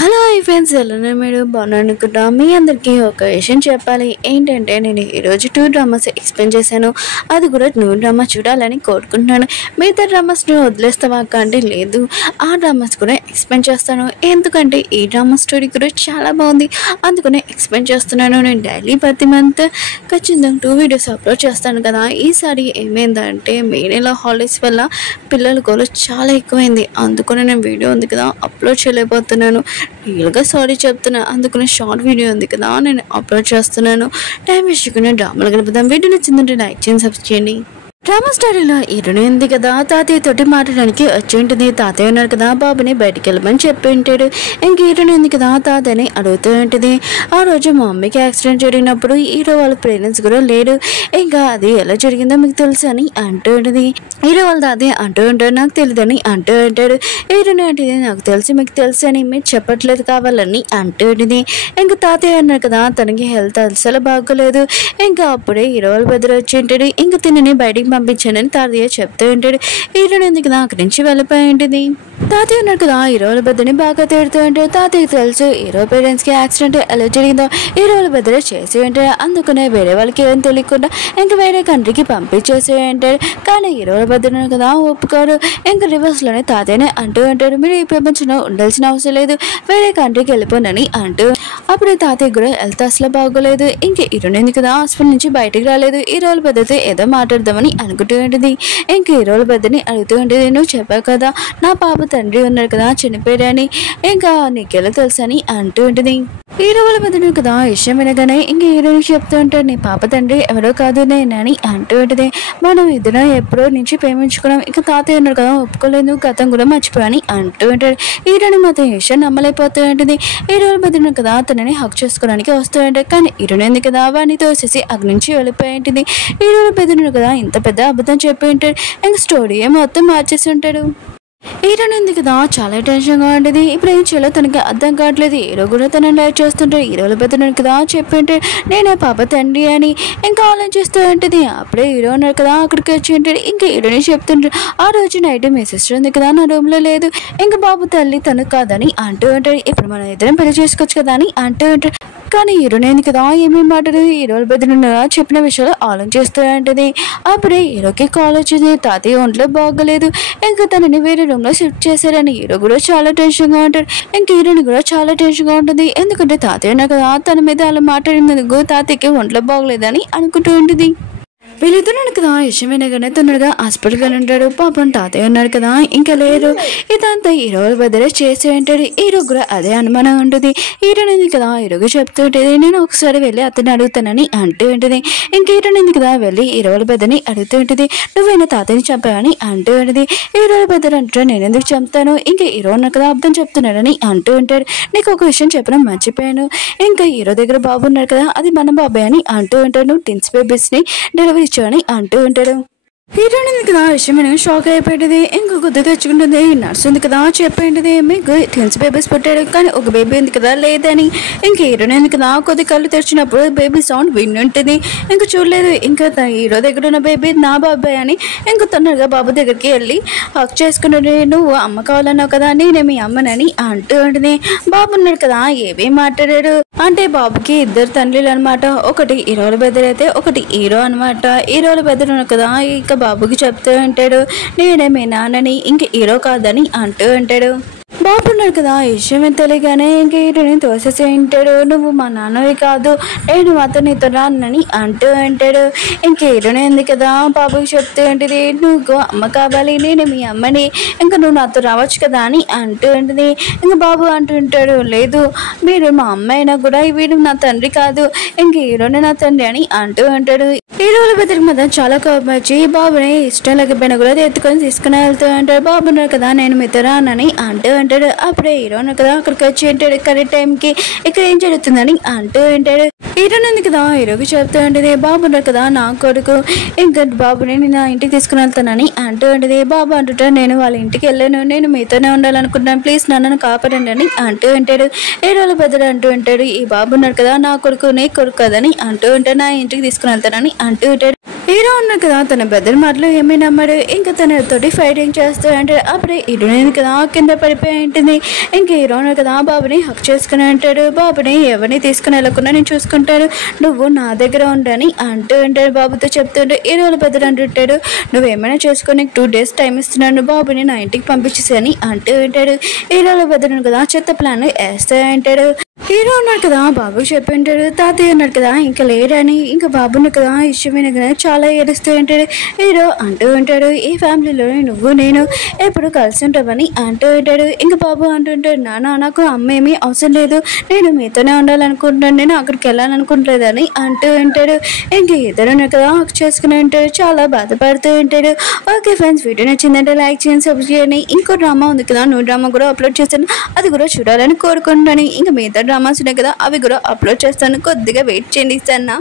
Hello hi friends, ఎలానే మీరు బాగున్నానుకుంటా. మీ అందరికీ ఒక విషయం చెప్పాలి. ఏంటంటే నేను ఈరోజు 2 డ్రామాస్ ఎక్స్ప్లెయిన్ చేశాను. అది కూడా నువ్వు డ్రామా చూడాలని కోరుకుంటున్నాను. మిగతా డ్రామాస్ని వదిలేస్తావా అంటే లేదు, ఆ డ్రామాస్ కూడా ఎక్స్ప్లెయిన్ చేస్తాను. ఎందుకంటే ఈ డ్రామా స్టోరీ కూడా చాలా బాగుంది, అందుకనే ఎక్స్ప్లెయిన్ చేస్తున్నాను. నేను డైలీ ప్రతి మంత్ ఖచ్చితంగా 2 వీడియోస్ అప్లోడ్ చేస్తాను కదా. ఈసారి ఏమైందంటే మే నెల హాలిడేస్ వల్ల పిల్లల గోలు చాలా ఎక్కువైంది, అందుకనే నేను వీడియో ఉంది కదా అప్లోడ్ చేయలేకపోతున్నాను. రియల్గా సారీ చెప్తున్నా, అందుకనే షార్ట్ వీడియో ఉంది కదా నేను అప్లోడ్ చేస్తున్నాను. టైం వేసుకుని డ్రామాలు గడుపుదాం. వీడియో నచ్చిందంటే లైక్ చేయండి, సబ్స్క్రైబ్ చేయండి. డ్రామా స్టోరీలో హీరోయిన్ ఉంది కదా, తాతయ్య తోటి మాట్లాడడానికి వచ్చి ఉంటుంది. తాతయ్య ఉన్నారు కదా, బాబుని బయటికి వెళ్ళమని చెప్పి ఉంటాడు. ఇంక హీరోయిన్ ఉంది కదా, తాతయ్యని అడుగుతూ ఉంటుంది. ఆ రోజు మా మమ్మీకి యాక్సిడెంట్ జరిగినప్పుడు హీరో వాళ్ళ పేరెంట్స్ కూడా లేరు, ఇంకా అది ఎలా జరిగిందో మీకు తెలుసు అని అంటూ ఉంటుంది. హీరో వాళ్ళ తాతయ్య అంటూ ఉంటాడు, నాకు తెలియదని అంటూ ఉంటాడు. హీరోయిన్ అంటే నాకు తెలుసు మీకు తెలుసు అని మీరు చెప్పట్లేదు కావాలని అంటూ ఉంటుంది. ఇంకా తాతయ్య అన్నారు కదా, తనకి హెల్త్ అసలు బాగోలేదు. ఇంకా అప్పుడే హీరో వాళ్ళ బెదర్ వచ్చి ఉంటాడు. ఇంకా తినని బయటికి పంపించానని తాతయ్య చెప్తూ ఉంటాడు. హీరోయిన్ ఎందుకు అక్కడి నుంచి వెళ్ళిపోయి ఉంటుంది. తాతయ్య ఉన్నారు కదా, హీరో వాళ్ళ బెద్దని బాగా తిడుతూ ఉంటాడు. తాతయ్యకి తెలుసు హీరో పేరెంట్స్కి యాక్సిడెంట్ ఎలా జరిగిందో హీరో వాళ్ళ బెద్దరే చేసి ఉంటాడు. అందుకనే వేరే వాళ్ళకి ఏం తెలియకుండా ఇంకా వేరే కంట్రీకి పంపించేసి ఉంటాడు. కానీ హీరో వాళ్ళ బెద్దరు కదా ఒప్పుకోరు. ఇంకా రివర్స్లోనే తాతయ్యనే అంటూ ఉంటాడు, మీరు ఈ ప్రపంచంలో ఉండాల్సిన అవసరం లేదు, వేరే కంట్రీకి వెళ్ళిపోనని అంటూ. అప్పుడు తాతయ్య కూడా హెల్త్ అసలు బాగోలేదు. ఇంక హీరోయిన్ కదా హాస్పిటల్ నుంచి బయటకు రాలేదు. హీరో వాళ్ళ బెద్దతో ఏదో మాట్లాడదామని అనుకుంటూ ఉంటుంది. ఇంక హీరో వాళ్ళ బెద్దని అడుగుతూ ఉంటుంది, నువ్వు చెప్పావు కదా నా పాప తండ్రి ఉన్నారు కదా చనిపోయాడని, ఇంకా నీకెలా తెలుసు అని అంటూ ఉంటుంది. హీరో వాళ్ళ బెద్దను కదా విషయం వినగానే ఇంక హీరోయిన్ చెప్తూ ఉంటాడు, నీ పాప తండ్రి ఎవరో కాదు నేనని అంటూ ఉంటుంది. మనం ఇద్దరం ఎప్పుడో నుంచి ప్రేమించుకున్నాం, ఇంకా తాతయ్య ఉన్నారు కదా ఒప్పుకోలేదు, గతం కూడా మర్చిపోయాని అంటూ ఉంటాడు. హీరోయిన్ మాత్రం విషయం నమ్మలేకపోతూ ఉంటుంది. హీరో వాళ్ళ బెద్దను కదా తనని హక్ చేసుకోవడానికి వస్తూ ఉంటాడు. కానీ హీరోయిన్ కదా వాడిని తోసేసి అక్కడి నుంచి వెళ్ళిపోయి ఉంటుంది. హీరో వాళ్ళ బెద్దను కదా ఇంత పెద్ద అబద్ధం చెప్పి ఉంటాడు. ఇంకా స్టోరీ మొత్తం మార్చేసి ఉంటాడు. హీరోయిన్ ఉంది కదా చాలా టెన్షన్గా ఉంటుంది. ఇప్పుడు ఏం చేయాలో తనకి అర్థం కావట్లేదు. హీరో కూడా తనని లైక్ చేస్తుంటాడు. హీరోల పెద్దను కదా చెప్పింటే నేనే పాప తండ్రి అని ఇంకా ఆలోచిస్తూ ఉంటుంది. అప్పుడే హీరో ఉన్నారు కదా అక్కడికి వచ్చి ఉంటాడు. ఇంకా హీరోని చెప్తుంటాడు, ఆ రోజు నైట్ మీ సిస్టర్ ఉంది కదా నా రూమ్లో లేదు, ఇంకా బాబు తల్లి తను కాదని అంటూ ఉంటాడు. ఇప్పుడు మనం ఇద్దరం పెళ్లి చేసుకోవచ్చు కదా అని అంటూ ఉంటాడు. కానీ హీరోయిన్ కదా ఏమేమి మాట్లాడదు. హీరోల పెద్దను చెప్పిన విషయాలు ఆలోచిస్తూ ఉంటుంది. అప్పుడే హీరోకి కాల్ వచ్చింది, తాతయ్య ఒంట్లో బాగోలేదు, ఇంకా తనని వేరే రూమ్ లో షిఫ్ట్ చేశారని. హీరో కూడా చాలా టెన్షన్ గా ఉంటాడు. ఇంక హీరోయిన్ కూడా చాలా టెన్షన్ గా ఉంటుంది. ఎందుకంటే తాతయ్య కదా తన మీద అలా మాట్లాడినందుకు తాతయ్యకి ఒంట్లో బాగోలేదని అనుకుంటూ ఉంటుంది. వీళ్ళిద్దరు కదా విషయం వినగానే తొందరగా హాస్పిటల్కి ఉంటాడు. పాపం తాతయ్య ఉన్నారు కదా ఇంకా లేరు. ఇదంతా హీరో బెదరే చేసి ఉంటాడు. హీరో కూడా అదే అనుమానం ఉంటుంది. హీరోయిన్ కదా హీరోగా చెప్తూ ఉంటుంది, నేను ఒకసారి వెళ్ళి అతన్ని అడుగుతానని అంటూ ఉంటుంది. ఇంక హీరోయిన్ కదా వెళ్ళి హీరో బెదని అడుగుతూ ఉంటుంది, నువ్వైనా తాతయ్యని చంపావని అంటూ ఉంటుంది. హీరో బెదర్ అంటాడు, నేను ఎందుకు చంపుతాను, ఇంకా హీరో ఉన్నారు కదా అర్థం చెప్తున్నాడని అంటూ ఉంటాడు. నీకు ఒక విషయం చెప్పడం మర్చిపోయాను, ఇంకా హీరో దగ్గర బాబు ఉన్నారు కదా అది మన బాబాయ్ అని అంటూ ఉంటాడు. ట్విన్స్ బేబీస్ ని డెలివరీ ఇచ్చావని అంటూ ఉంటాడు. హీరోయిన్ కదా విషయం షాక్ అయిపోయింది. ఇంకో గుద్దు తెచ్చుకుంటుంది. నర్స్ ఉంది కదా చెప్పేంటిది, మీకు ట్విన్స్ బేబీస్ పుట్టాడు కానీ ఒక బేబీ ఉంది కదా లేదని. ఇంక హీరోయిన్ కదా కొద్ది కళ్ళు తెరిచినప్పుడు బేబీ సౌండ్ వింటుంటుంది. ఇంక చూడలేదు. ఇంకా హీరో దగ్గర ఉన్న బేబీ నా బాబాయ్ అని ఇంక తొందరగా బాబు దగ్గరికి వెళ్ళి హక్ చేసుకుంటుంది. నువ్వు అమ్మ కావాలన్నావు కదా నేనే మీ అమ్మనని అంటూ ఉంటుంది. బాబు ఉన్నాడు కదా ఏమేం మాట్లాడాడు అంటే బాబుకి ఇద్దరు తండ్రులు అనమాట, ఒకటి హీరోల బెదర్ అయితే ఒకటి హీరో అనమాట. హీరోల బెదర్ ఉన్నాడు కదా ఇక బాబుకి చెప్తూ ఉంటాడు, నేనే మీ నాన్నని ఇంక హీరో కాదని అంటూ ఉంటాడు. బాబు ఉన్నాడు కదా ఈ విషయం తెలియగానే ఇంక హీరోని తోసేసి ఉంటాడు, నువ్వు మా నాన్నవి కాదు నేను మాత్రం నీతో రానని అంటూ ఉంటాడు. ఇంక హీరోని ఉంది కదా బాబుకి చెప్తూ ఉంటుంది, నువ్వు అమ్మ కావాలి నేను మీ అమ్మని, ఇంకా నువ్వు నాతో రావచ్చు కదా అని అంటూ ఉంటుంది. ఇంకా బాబు అంటూ ఉంటాడు, లేదు మీరు మా అమ్మ అయినా కూడా వీడు నా తండ్రి కాదు, ఇంక హీరోని నా తండ్రి అని అంటూ ఉంటాడు. హీరోల బెదరికి మాత్రం చాలా కోపం వచ్చి బాబుని ఇష్టం లేకపోయినా కూడా ఎత్తుకొని తీసుకుని వెళ్తూ ఉంటాడు. బాబు ఉన్నారు కదా నేను మీతో రానని అంటూ ఉంటాడు. అప్పుడే హీరో ఉన్నారు కదా అక్కడికి వచ్చి ఉంటాడు కరెక్ట్ టైంకి, ఇక్కడ ఏం జరుగుతుందని అంటూ ఉంటాడు. హీరోయిన్ ఉంది కదా హీరోకి చెప్తూ ఉంటుంది, బాబు ఉన్నారు కదా నా కొడుకు, ఇంకా బాబుని నా ఇంటికి తీసుకుని వెళ్తానని అంటూ ఉంటుంది. బాబు అంటుంటాడు, నేను వాళ్ళ ఇంటికి వెళ్ళాను, నేను మీతోనే ఉండాలనుకుంటున్నాను, ప్లీజ్ నన్ను కాపాడండి అని అంటూ ఉంటాడు. హీరోల పెద్దడు అంటూ ఉంటాడు, ఈ బాబు ఉన్నారు కదా నా కొడుకు నీ కొడుకు కదని అంటూ ఉంటాడు, నా ఇంటికి తీసుకుని వెళ్తానని అంటూ ఉంటాడు. హీరో ఉన్నారు కదా తన బ్రదర్ మాటలు ఏమీ నమ్మడు. ఇంకా తనతోటి ఫైటింగ్ చేస్తూ అంటాడు. అప్పుడే హీరోయిన్ కదా కింద పడిపోయి ఉంటుంది. ఇంకా హీరో ఉన్నారు కదా బాబుని హక్ చేసుకుని అంటాడు. బాబుని ఎవరిని తీసుకుని వెళ్ళకుండా నేను చూసుకుంటాను, నువ్వు నా దగ్గర ఉండని అంటూ అంటాడు. బాబుతో చెప్తుంటే హీరోల బ్రదర్ అంటుంటాడు, నువ్వేమైనా చేసుకొని 2 days టైం ఇస్తున్నాను, బాబుని నా ఇంటికి పంపించేసి అంటూ అంటాడు. హీరోల బ్రదర్ కదా చెత్త ప్లాన్ వేస్తా అంటాడు. హీరో ఉన్నాడు కదా బాబుకి చెప్పి ఉంటాడు. తాతయ్య ఉన్నాడు కదా ఇంకా లేడని. ఇంకా బాబు ఉన్నాడు కదా ఇష్టమైన కదా చాలా ఏడుస్తూ ఉంటాడు. హీరో అంటూ ఉంటాడు, ఈ ఫ్యామిలీలో నువ్వు నేను ఎప్పుడు కలిసి ఉంటామని అంటూ ఉంటాడు. ఇంకా బాబు అంటుంటాడు, నాన్న నాకు అమ్మ ఏమీ అవసరం లేదు, నేను మీతోనే ఉండాలనుకుంటున్నాను, నేను అక్కడికి వెళ్ళాలనుకుంటలేదని అంటూ ఉంటాడు. ఇంక ఇద్దరు ఉన్నాడు కదా హక్ చేసుకుని ఉంటాడు. చాలా బాధపడుతూ ఉంటాడు. ఓకే ఫ్రెండ్స్, వీడియో నచ్చిందంటే లైక్ చేయండి, సబ్స్క్రైబ్ చేయండి. ఇంకో డ్రామా ఉంది కదా న్యూ డ్రామా కూడా అప్లోడ్ చేస్తాను, అది కూడా చూడాలని కోరుకుంటున్నాను. ఇంకా మిగతా డ్రామాస్ ఉన్నాయి కదా అవి కూడా అప్లోడ్ చేస్తాను, కొద్దిగా వెయిట్ చేయండి. ఇస్తాను.